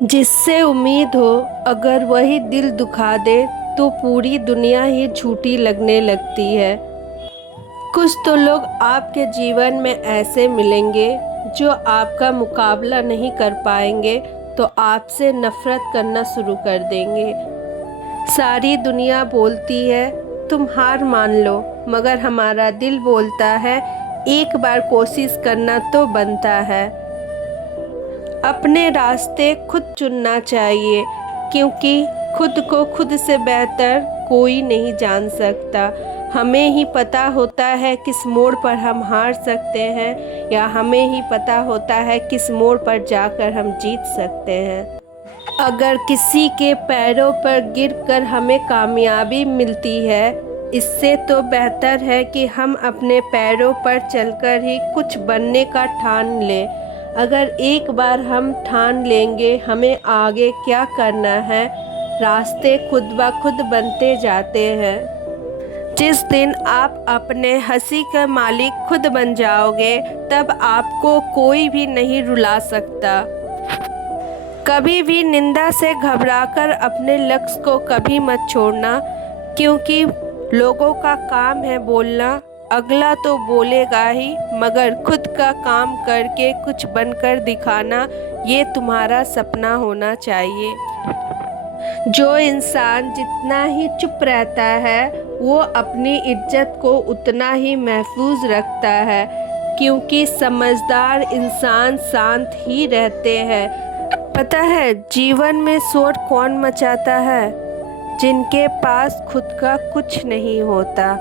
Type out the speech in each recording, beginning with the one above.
जिससे उम्मीद हो अगर वही दिल दुखा दे तो पूरी दुनिया ही झूठी लगने लगती है। कुछ तो लोग आपके जीवन में ऐसे मिलेंगे जो आपका मुकाबला नहीं कर पाएंगे तो आपसे नफरत करना शुरू कर देंगे। सारी दुनिया बोलती है तुम हार मान लो, मगर हमारा दिल बोलता है एक बार कोशिश करना तो बनता है। अपने रास्ते खुद चुनना चाहिए, क्योंकि खुद को खुद से बेहतर कोई नहीं जान सकता। हमें ही पता होता है किस मोड़ पर हम हार सकते हैं, या हमें ही पता होता है किस मोड़ पर जाकर हम जीत सकते हैं। अगर किसी के पैरों पर गिरकर हमें कामयाबी मिलती है, इससे तो बेहतर है कि हम अपने पैरों पर चलकर ही कुछ बनने का ठान लें। अगर एक बार हम ठान लेंगे हमें आगे क्या करना है, रास्ते खुद ब खुद बनते जाते हैं। जिस दिन आप अपने हंसी का मालिक खुद बन जाओगे, तब आपको कोई भी नहीं रुला सकता। कभी भी निंदा से घबराकर अपने लक्ष्य को कभी मत छोड़ना, क्योंकि लोगों का काम है बोलना, अगला तो बोलेगा ही, मगर खुद का काम करके कुछ बनकर दिखाना ये तुम्हारा सपना होना चाहिए। जो इंसान जितना ही चुप रहता है वो अपनी इज्जत को उतना ही महफूज रखता है, क्योंकि समझदार इंसान शांत ही रहते हैं। पता है जीवन में शोर कौन मचाता है? जिनके पास खुद का कुछ नहीं होता।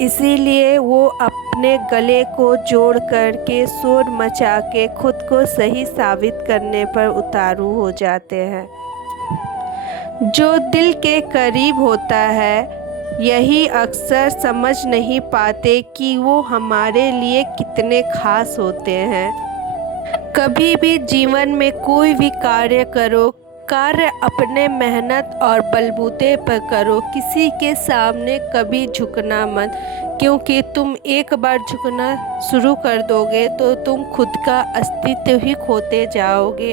इसीलिए वो अपने गले को जोड़ कर के शोर मचा के खुद को सही साबित करने पर उतारू हो जाते हैं। जो दिल के करीब होता है यही अक्सर समझ नहीं पाते कि वो हमारे लिए कितने खास होते हैं। कभी भी जीवन में कोई भी कार्य करो, कार्य अपने मेहनत और बलबूते पर करो। किसी के सामने कभी झुकना मत, क्योंकि तुम एक बार झुकना शुरू कर दोगे तो तुम खुद का अस्तित्व ही खोते जाओगे।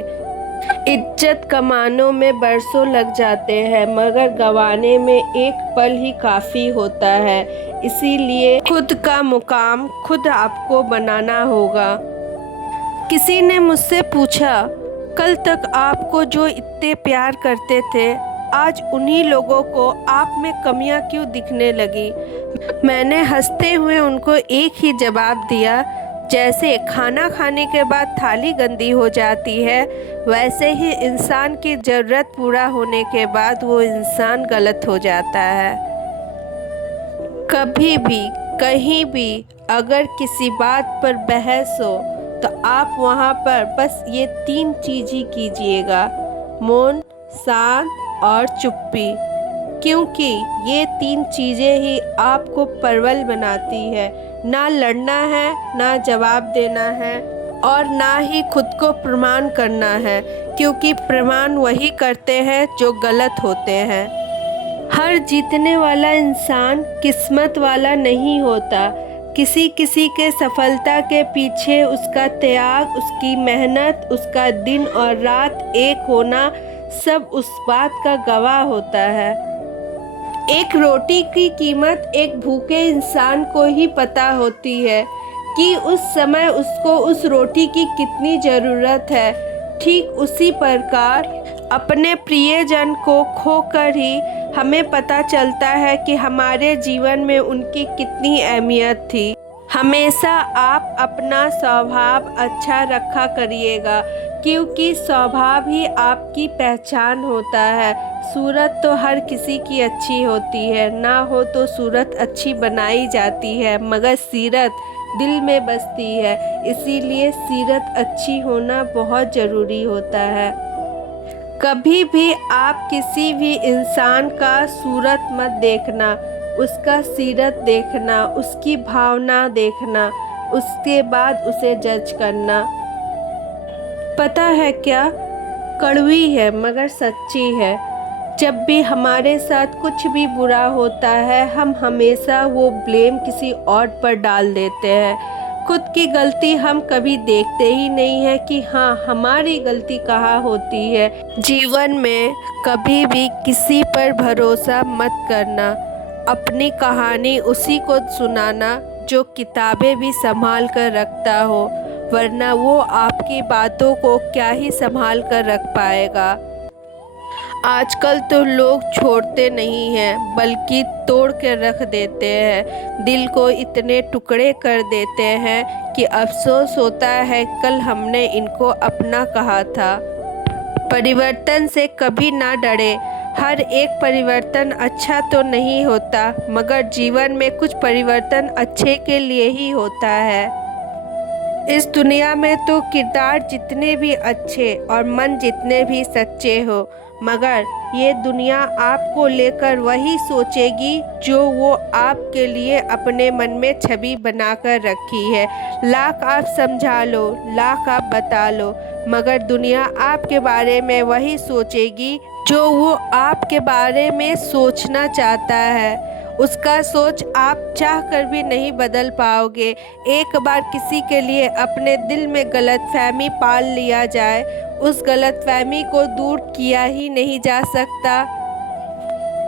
इज्जत कमाने में बरसों लग जाते हैं, मगर गंवाने में एक पल ही काफ़ी होता है। इसीलिए खुद का मुकाम खुद आपको बनाना होगा। किसी ने मुझसे पूछा, कल तक आपको जो इतने प्यार करते थे, आज उन्हीं लोगों को आप में कमियां क्यों दिखने लगी? मैंने हंसते हुए उनको एक ही जवाब दिया, जैसे खाना खाने के बाद थाली गंदी हो जाती है, वैसे ही इंसान की ज़रूरत पूरा होने के बाद वो इंसान गलत हो जाता है। कभी भी कहीं भी अगर किसी बात पर बहस हो तो आप वहाँ पर बस ये 3 चीज़ ही कीजिएगा, मौन, शांत और चुप्पी, क्योंकि ये 3 चीज़ें ही आपको प्रबल बनाती है। ना लड़ना है, ना जवाब देना है, और ना ही खुद को प्रमाण करना है, क्योंकि प्रमाण वही करते हैं जो गलत होते हैं। हर जीतने वाला इंसान किस्मत वाला नहीं होता। किसी किसी के सफलता के पीछे उसका त्याग, उसकी मेहनत, उसका दिन और रात एक होना सब उस बात का गवाह होता है। एक रोटी की कीमत एक भूखे इंसान को ही पता होती है कि उस समय उसको उस रोटी की कितनी ज़रूरत है। ठीक उसी प्रकार अपने प्रियजन को खोकर ही हमें पता चलता है कि हमारे जीवन में उनकी कितनी अहमियत थी। हमेशा आप अपना स्वभाव अच्छा रखा करिएगा, क्योंकि स्वभाव ही आपकी पहचान होता है। सूरत तो हर किसी की अच्छी होती है, ना हो तो सूरत अच्छी बनाई जाती है, मगर सीरत दिल में बसती है। इसीलिए सीरत अच्छी होना बहुत ज़रूरी होता है। कभी भी आप किसी भी इंसान का सूरत मत देखना, उसका सीरत देखना, उसकी भावना देखना, उसके बाद उसे जज करना। पता है क्या, कड़वी है मगर सच्ची है। जब भी हमारे साथ कुछ भी बुरा होता है हम हमेशा वो ब्लेम किसी और पर डाल देते हैं। खुद की गलती हम कभी देखते ही नहीं है कि हाँ हमारी गलती कहाँ होती है। जीवन में कभी भी किसी पर भरोसा मत करना। अपनी कहानी उसी को सुनाना जो किताबें भी संभाल कर रखता हो, वरना वो आपकी बातों को क्या ही संभाल कर रख पाएगा। आजकल तो लोग छोड़ते नहीं हैं बल्कि तोड़ के रख देते हैं। दिल को इतने टुकड़े कर देते हैं कि अफसोस होता है कल हमने इनको अपना कहा था। परिवर्तन से कभी ना डरे। हर एक परिवर्तन अच्छा तो नहीं होता, मगर जीवन में कुछ परिवर्तन अच्छे के लिए ही होता है। इस दुनिया में तो किरदार जितने भी अच्छे और मन जितने भी सच्चे हो, मगर ये दुनिया आपको लेकर वही सोचेगी जो वो आपके लिए अपने मन में छवि बनाकर रखी है। लाख आप समझा लो, लाख आप बता लो, मगर दुनिया आपके बारे में वही सोचेगी जो वो आपके बारे में सोचना चाहता है। उसका सोच आप चाह कर भी नहीं बदल पाओगे। एक बार किसी के लिए अपने दिल में गलतफहमी पाल लिया जाए, उस गलतफहमी को दूर किया ही नहीं जा सकता।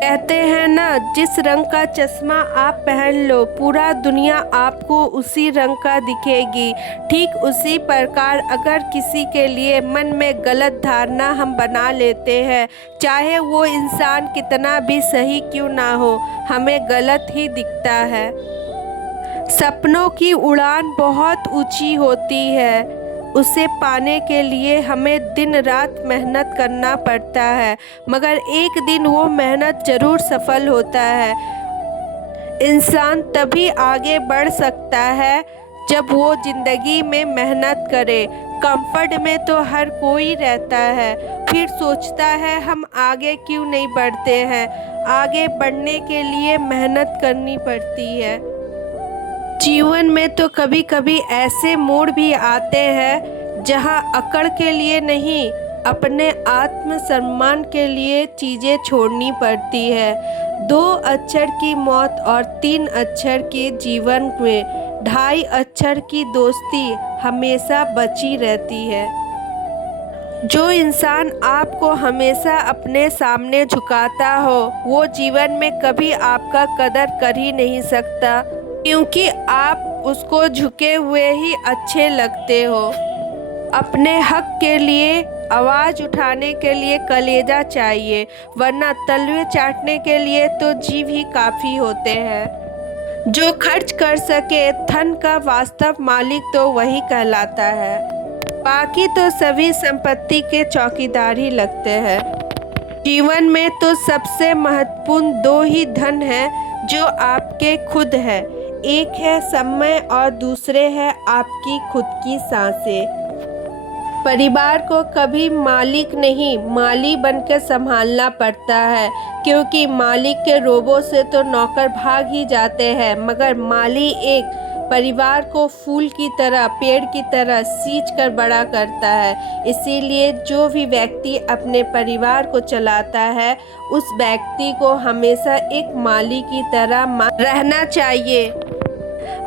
कहते हैं ना, जिस रंग का चश्मा आप पहन लो पूरा दुनिया आपको उसी रंग का दिखेगी। ठीक उसी प्रकार अगर किसी के लिए मन में गलत धारणा हम बना लेते हैं, चाहे वो इंसान कितना भी सही क्यों ना हो, हमें गलत ही दिखता है। सपनों की उड़ान बहुत ऊंची होती है, उसे पाने के लिए हमें दिन रात मेहनत करना पड़ता है, मगर एक दिन वो मेहनत ज़रूर सफल होता है। इंसान तभी आगे बढ़ सकता है जब वो ज़िंदगी में मेहनत करे। कंफर्ट में तो हर कोई रहता है, फिर सोचता है हम आगे क्यों नहीं बढ़ते हैं। आगे बढ़ने के लिए मेहनत करनी पड़ती है। जीवन में तो कभी कभी ऐसे मोड़ भी आते हैं जहां अकड़ के लिए नहीं, अपने आत्मसम्मान के लिए चीज़ें छोड़नी पड़ती है। 2 अक्षर की मौत और 3 अक्षर के जीवन में 2.5 अक्षर की दोस्ती हमेशा बची रहती है। जो इंसान आपको हमेशा अपने सामने झुकाता हो, वो जीवन में कभी आपका कदर कर ही नहीं सकता, क्योंकि आप उसको झुके हुए ही अच्छे लगते हो। अपने हक के लिए आवाज़ उठाने के लिए कलेजा चाहिए, वरना तलवे चाटने के लिए तो जीव ही काफ़ी होते हैं। जो खर्च कर सके धन का वास्तव मालिक तो वही कहलाता है, बाकी तो सभी संपत्ति के चौकीदार ही लगते हैं। जीवन में तो सबसे महत्वपूर्ण 2 ही धन हैं जो आपके खुद है। एक है समय और दूसरे है आपकी खुद की सांसें। परिवार को कभी मालिक नहीं माली बनकर संभालना पड़ता है, क्योंकि मालिक के रोबों से तो नौकर भाग ही जाते हैं, मगर माली एक परिवार को फूल की तरह, पेड़ की तरह सींच कर बड़ा करता है। इसीलिए जो भी व्यक्ति अपने परिवार को चलाता है, उस व्यक्ति को हमेशा एक माली की तरह रहना चाहिए।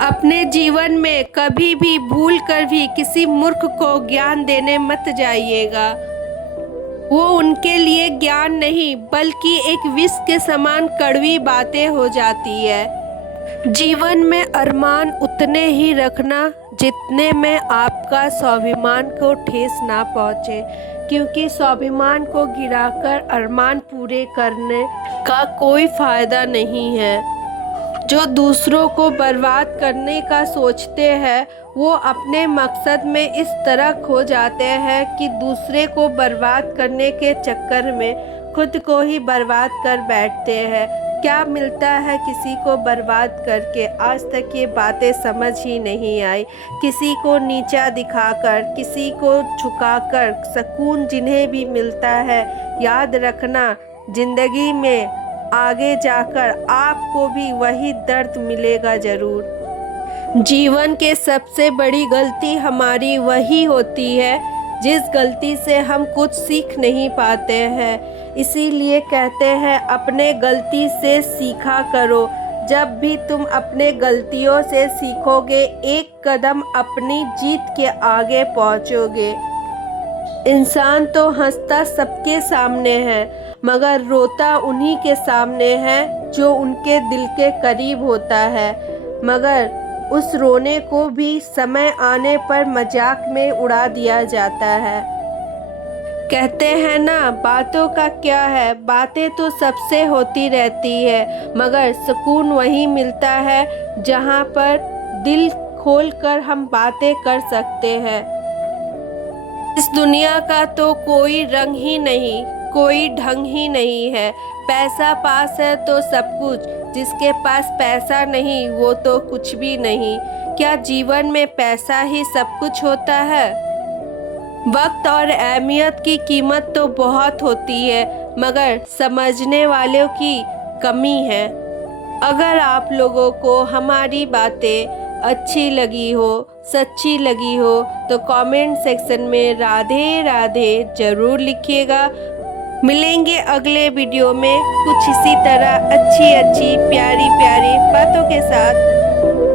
अपने जीवन में कभी भी भूल कर भी किसी मूर्ख को ज्ञान देने मत जाइएगा। वो उनके लिए ज्ञान नहीं बल्कि एक विष के समान कड़वी बातें हो जाती है। जीवन में अरमान उतने ही रखना जितने में आपका स्वाभिमान को ठेस ना पहुँचे, क्योंकि स्वाभिमान को गिराकर अरमान पूरे करने का कोई फ़ायदा नहीं है। जो दूसरों को बर्बाद करने का सोचते हैं, वो अपने मकसद में इस तरह खो जाते हैं कि दूसरे को बर्बाद करने के चक्कर में खुद को ही बर्बाद कर बैठते हैं। क्या मिलता है किसी को बर्बाद करके? आज तक ये बातें समझ ही नहीं आई। किसी को नीचा दिखाकर, किसी को झुकाकर सुकून जिन्हें भी मिलता है, याद रखना ज़िंदगी में आगे जाकर आपको भी वही दर्द मिलेगा ज़रूर। जीवन के सबसे बड़ी गलती हमारी वही होती है जिस गलती से हम कुछ सीख नहीं पाते हैं। इसीलिए कहते हैं अपने गलती से सीखा करो। जब भी तुम अपने गलतियों से सीखोगे, एक कदम अपनी जीत के आगे पहुंचोगे। इंसान तो हंसता सबके सामने है, मगर रोता उन्हीं के सामने है जो उनके दिल के करीब होता है। मगर उस रोने को भी समय आने पर मजाक में उड़ा दिया जाता है। कहते हैं ना, बातों का क्या है, बातें तो सबसे होती रहती है, मगर सुकून वहीं मिलता है जहाँ पर दिल खोलकर हम बातें कर सकते हैं। इस दुनिया का तो कोई रंग ही नहीं, कोई ढंग ही नहीं है। पैसा पास है तो सब कुछ, जिसके पास पैसा नहीं वो तो कुछ भी नहीं। क्या जीवन में पैसा ही सब कुछ होता है? वक्त और अहमियत की कीमत तो बहुत होती है, मगर समझने वालों की कमी है। अगर आप लोगों को हमारी बातें अच्छी लगी हो, सच्ची लगी हो, तो कमेंट सेक्शन में राधे राधे ज़रूर लिखिएगा। मिलेंगे अगले वीडियो में कुछ इसी तरह अच्छी अच्छी प्यारी प्यारी बातों के साथ।